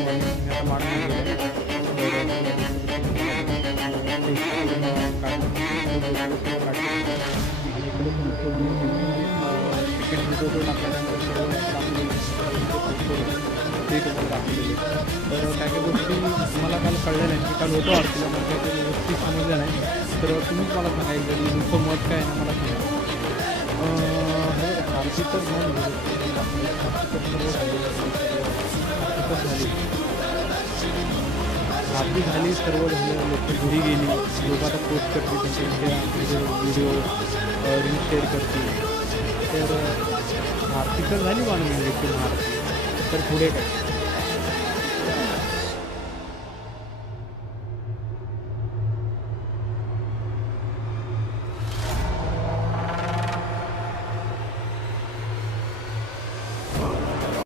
Morning मी आता माडून गेलो आणि इकडे पण तिकीट जो टाकल्यानंतर सर्व आपली ते तुम्हाला दाखवलेले. तर काय काय गोष्टी मला काल कळल्या नाही की काल होतो आरतीला मला काही व्यवस्थित समजलं नाही. तर तुम्हीच मला सांगा एकदा तुमचं मत काय आहे ना मला सांगा. आरती तर मन आरती झाली, सर्व झालं, लोक घरी गेली, लोक आता पोस्ट करतील त्यांच्या व्हिडिओ रील शेअर करतील. तर आरती तर झाली मानवी आरती, तर पुढे काय